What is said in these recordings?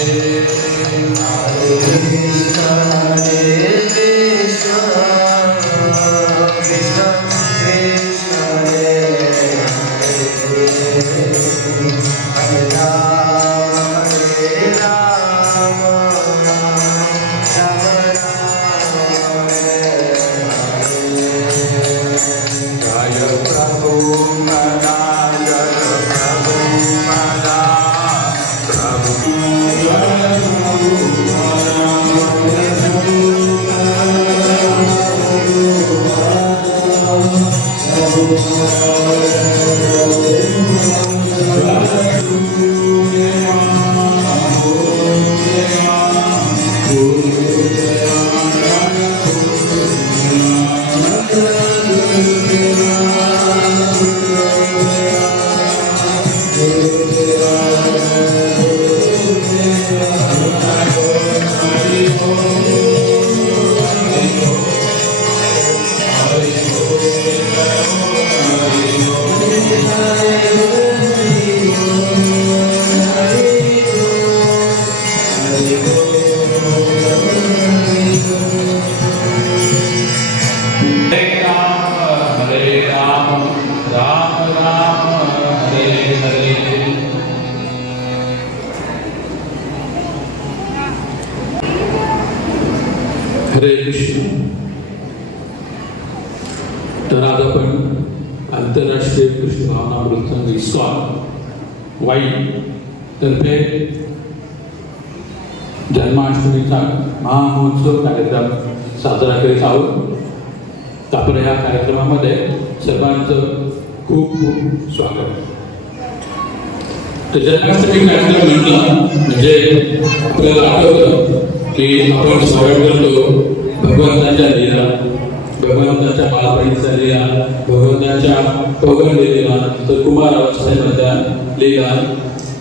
हरे हरे कृष्ण. तर आज आपण आंतरराष्ट्रीय कृष्ण भावना वृत्तांत इस्कॉन वाई तर्फे जन्माष्टमीचा महामहोत्सव कार्यक्रम साजरा करीत आहोत. आपण या कार्यक्रमामध्ये सर्वांचं खूप खूप स्वागत. तर जन्माष्टमी कार्यक्रम म्हटलं म्हणजे आपल्याला आठवतं ते आपण स्मरण करतो. भगवंताच्या लीला भगवंताच्या बालपणीचा लीला भगवंताच्या पवन लीला तर कुमार अवस्थेमधल्या लीला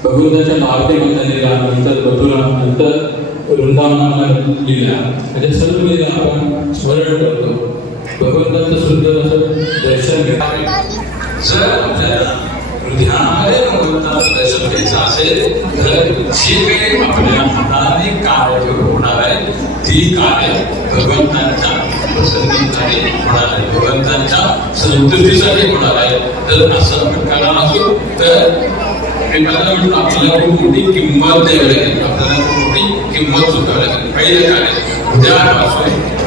भगवंताच्या मारतीमधल्या लीला नंतर मथुरा नंतर वृंदावनामध्ये लीला. म्हणजे सर्व लीला आपण स्मरण करतो. भगवंताचं सुंदर असं दर्शन घेतो जर ध्यानामध्ये भगवंताचं दर्शन घ्यायचं असेल तर जे काही आपल्या हाताने कार्य होणार आहे ती कार्य भगवंतांच्या प्रसन्नीसाठी होणार आहे भगवंतांच्या संतुष्टीसाठी होणार आहे तर असं करायला असो तर एखादा म्हणून आपल्याला खूप मोठी किंमत द्यावी लागेल आपल्याला खूप मोठी किंमत चुकावी लागेल पहिलं कार्य उद्यापासून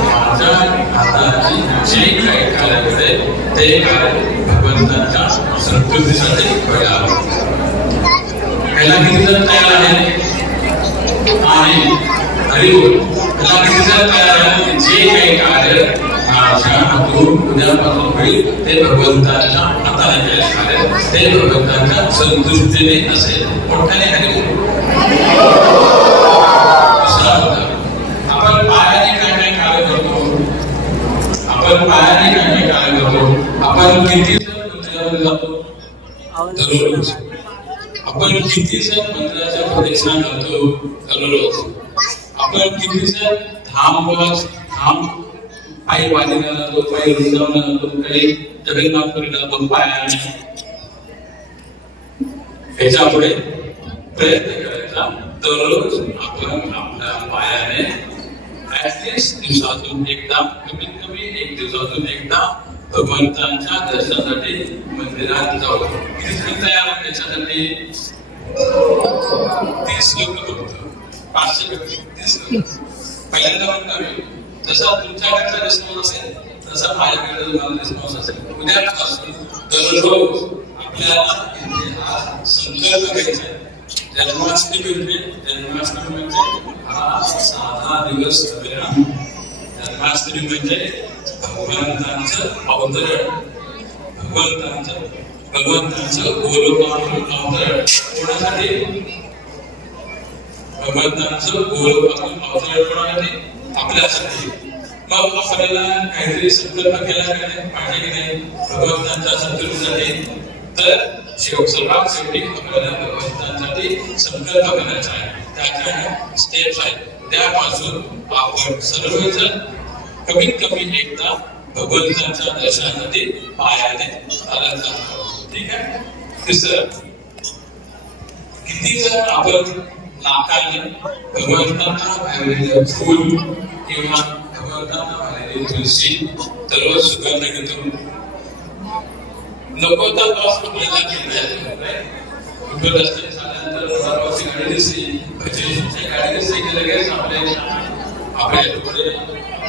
माझ्या हाताची जे काही कार्य होते ते कार्य भगवंताच्या संतुष्टीसाठी व्हायला पहिला किती जण तयार आहे आणि हरिबोल पहिला किती जण तयार आहे जे काही कार्य माझ्या हातून उद्यापासून होईल ते भगवंताच्या हाताने केले कार्य ते भगवंताच्या संतुष्टीने असेल मोठ्याने हरिबोल आपण किती जण मंदिरामध्ये जातो? दररोज. आपण किती जण मंदिराच्या प्रदक्षिणा करतो? दररोज. आपण किती जण धामवास धाम पायी वादिला जातो पायी वृंदावना जातो काही जगन्नाथपुरीला जातो पायाने ह्याच्या पुढे प्रयत्न करायचा. दररोज आपण आपल्या पायाने ऍटलिस्ट दिवसातून एकदा कमीत कमी एक दिवसातून एकदा भगवंतांच्या दर्शनासाठी मंदिरात जाऊ किती तयार आहे तीस लोक फक्त पाचशे व्यक्ती तीस लोक. पहिल्यांदा पण जसा तुमच्याकडचा रिस्पॉन्स असेल तसा माझ्याकडे तुम्हाला रिस्पॉन्स असेल. उद्यापासून दररोज आपल्याला संकल्प घ्यायचा जन्माष्टमी म्हणजे जन्माष्टमी म्हणजे हा साधा दिवस जन्माष्टमी म्हणजे भगवंतांचं अवतरण भगवंतांचं गोलोकावरून अवतरण कोणासाठी? गोलोकावरून अवतरण कोणासाठी? आपल्यासाठी. मग आपल्याला काहीतरी संकल्प केला पाहिजे की नाही? तर शेव सर्वात शेवटी आपल्याला भगवंतांसाठी संकल्प करायचा आहे. त्याच्या स्टेप्स आहेत. त्यापासून आपण सर्वजण कमीत कमी एकदा भगवंताच्या दर्शनासाठी पायाने चालत जातो ठीक आहे? तिसरं किती जर आपण नाकाने भगवंतांना वाहिलेलं फूल किंवा भगवंतांना वाहिलेली तुळशी दररोज सुगंध घेतो. नको तर बस आपल्याला केलं कुठं रस्ते गाडी दिसली भजनची गाडी दिसली की लगेच आपले आपले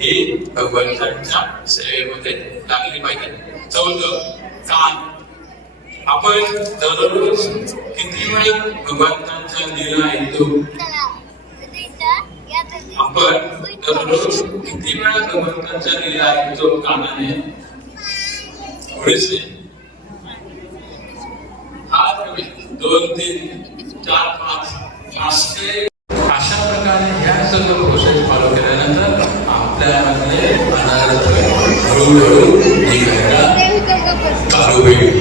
हे भगवंताच्या सेवेमध्ये लागली पाहिजे चौथं कान आपण दररोज किती वेळ भगवंतांच्या लीला ऐकतो आपण दररोज किती वेळा भगवंतांच्या लीला ऐकतो कानाने थोडेसे हात कमी दोन तीन चार पाच पाच ते अशा प्रकारे ह्या सर्व प्रोसेस हळूहळू चालू होईल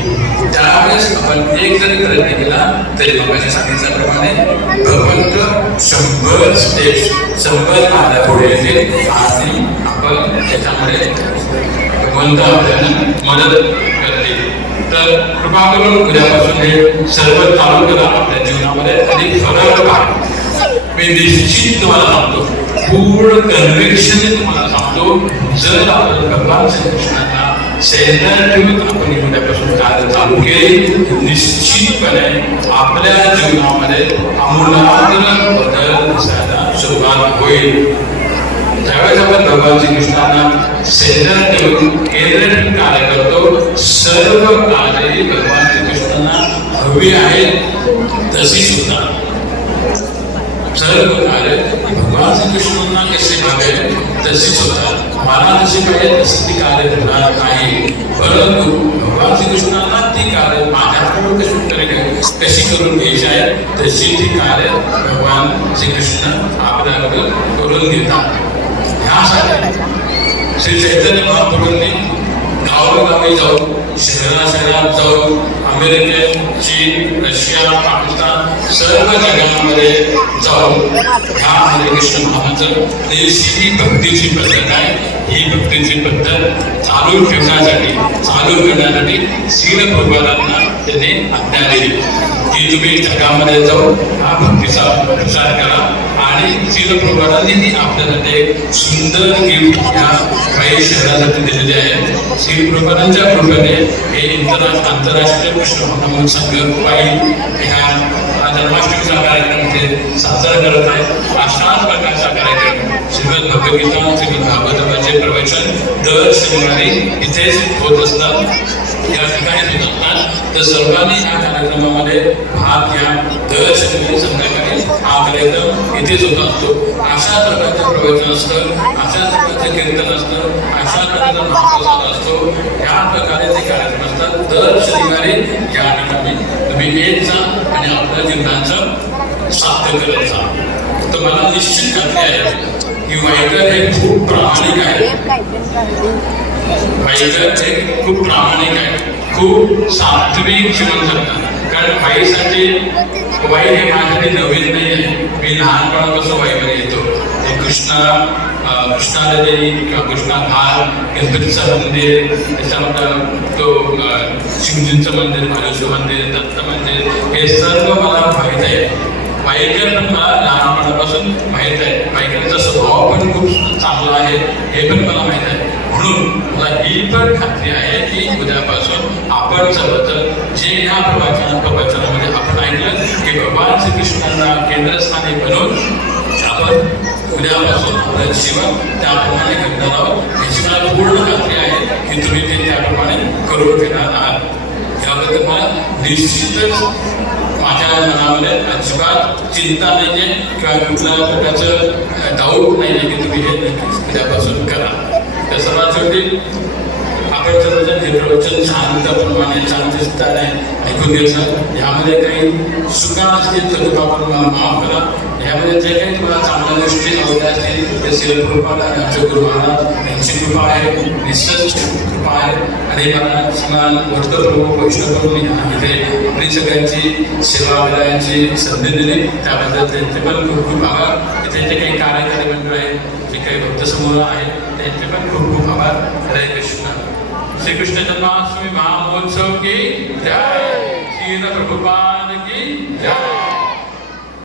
त्यावेळेस आपण एक जरी प्रयत्न केला तरी मगाशी सांगितल्याप्रमाणे भगवंत शंभर स्टेप्स शंभर आपल्या पुढे येते आणि आपण त्याच्यामध्ये भगवंत आपल्याला मदत करते तर कृपा करून उद्यापासून हे सर्व चालू करा आपल्या जीवनामध्ये अधिक फरक पहा मी निश्चित तुम्हाला सांगतो पूर्ण कन्व्हिक्शन तुम्हाला सांगतो जर आपण भगवान श्रीकृष्णांना सेंटर ठेवून आपण उद्यापासून कार्य चालू केले निश्चितपणे आपल्या जीवनामध्ये आमूलाग्र बदल दिसायला सुरुवात होईल ज्यावेळेस आपण भगवान श्रीकृष्णांना सेंटर ठेवून केंद्र कार्य करतो सर्व कार्य भगवान श्रीकृष्णांना हवी आहेत तशी सुद्धा सर्व कार्य भगवान श्रीकृष्णांना कसे हवे तशीच होतात मला जशी पाहिजे तशी ती कार्य होणार नाही. परंतु भगवान श्रीकृष्णांना ती कार्य माझ्याकडून कशी करेल कशी करून घ्यायची आहे? तशी ती कार्य भगवान श्रीकृष्ण आपल्याकडे करून घेतात ह्यासाठी श्री चैतन्य महाप्रभूंनी गावोगावी जाऊन शहरा शहरात जाऊन अमेरिकेत चीन रशिया पाकिस्तान सर्व जगामध्ये जाऊन ह्या हरे कृष्ण महाराज ही भक्तीची पद्धत आहे ही भक्तीची पद्धत चालू ठेवण्यासाठी चालू करण्यासाठी श्रील भगवानांना त्यांनी आज्ञा दिली. की तुम्ही जगामध्ये जाऊन हा भक्तीचा प्रचार करा. आणि श्रील भगवानांनी आपल्याला ते सुंदर गिफ्ट या काही शहरासाठी दिलेले आहे श्री प्रभुपादांच्या कृपेने हे इंतरा आंतरराष्ट्रीय कृष्ण संघ पाहिजे ह्या जन्माष्टमीचा कार्यक्रम ते साजरा करत आहे. अशाच प्रकारचा कार्यक्रम श्रीमद भगवगीता श्रीमद भागवताचे प्रवचन दर शनिवारी इथेच होत असतात. या ठिकाणी तर सर्वांनी या कार्यक्रमामध्ये भाग घ्या. दर शनिवारी संध्याकाळी हा कार्यक्रम इथेच होत असतो अशा प्रकारचं प्रवचन असतं अशा प्रकारचं कीर्तन असतं अशा प्रकारचा महाप्रसाद असतो. ह्या प्रकारे ते कार्यक्रम असतात. दर शनिवारी या ठिकाणी तुम्ही येत आणि आपल्या जीवनाचं साध्य करत जा. तर मला निश्चित खात्री आहे. की हे खूप प्रामाणिक आहे. वाईकर हे खूप प्रामाणिक आहे. खूप सात्विक जीवन जगतात. कारण वाईसाठी वाई हे माझ्यासाठी नवीन नाही आहे. मी लहानपणापासून वाईकडे येतो. हे कृष्णा अं, कृष्णाला देवी किंवा कृष्णा घाट गणपतीचं मंदिर त्याच्यानंतर तो शिवजींचं मंदिर महादेवचं मंदिर दत्त मंदिर हे सर्व मला माहीत आहे. वाईकर पण मला लहानपणापासून माहीत आहे. वाईकरचा स्वभाव पण खूप चांगला आहे. हे पण मला माहीत आहे. म्हणून मला ही पण खात्री आहे की उद्यापासून आपण सर्वत्र जे या प्रवचन प्रवचनामध्ये आपण ऐकलं की भगवान श्रीकृष्णांना केंद्रस्थानी बनवून आपण उद्यापासून आपलं जीवन त्याप्रमाणे घडणार आहोत. याची मला पूर्ण खात्री आहे की तुम्ही ते त्याप्रमाणे करून घेणार आहात. याबद्दल मला निश्चितच माझ्या मनामध्ये अजिबात चिंता नाही आहे किंवा कुठल्या प्रकारचं डाऊट नाही आहे की तुम्ही हे नक्कीच उद्यापासून करा त्या सर्वात शेवटी आपण सर्वजण हे प्रवचन शांतप्रमाणे शांतचित्ताने ऐकून घ्यायचं यामध्ये काही चुका असतील तर कृपा करून मला माफ करा. यामध्ये जे काही तुम्हाला चांगल्या गोष्टी आवडल्या असतील ते शिवकृपा आणि आमचे गुरु महाराज यांची कृपा आहे. निश्चित कृपा आहे. आणि मला समान वर्तप्रमुख वैष्णव करून इथे आपली सगळ्यांची सेवा करायची संधी दिली. त्याबद्दल त्यांचे पण खूप खूप आभार. इथे जे काही कार्यकारी मंडळ आहे जे काही भक्तसमूह आहे त्यांचे पण खूप खूप आभार. हरे कृष्ण. श्री कृष्ण जन्माष्टमी महामहोत्सव की जय श्री प्रभुपाद की जय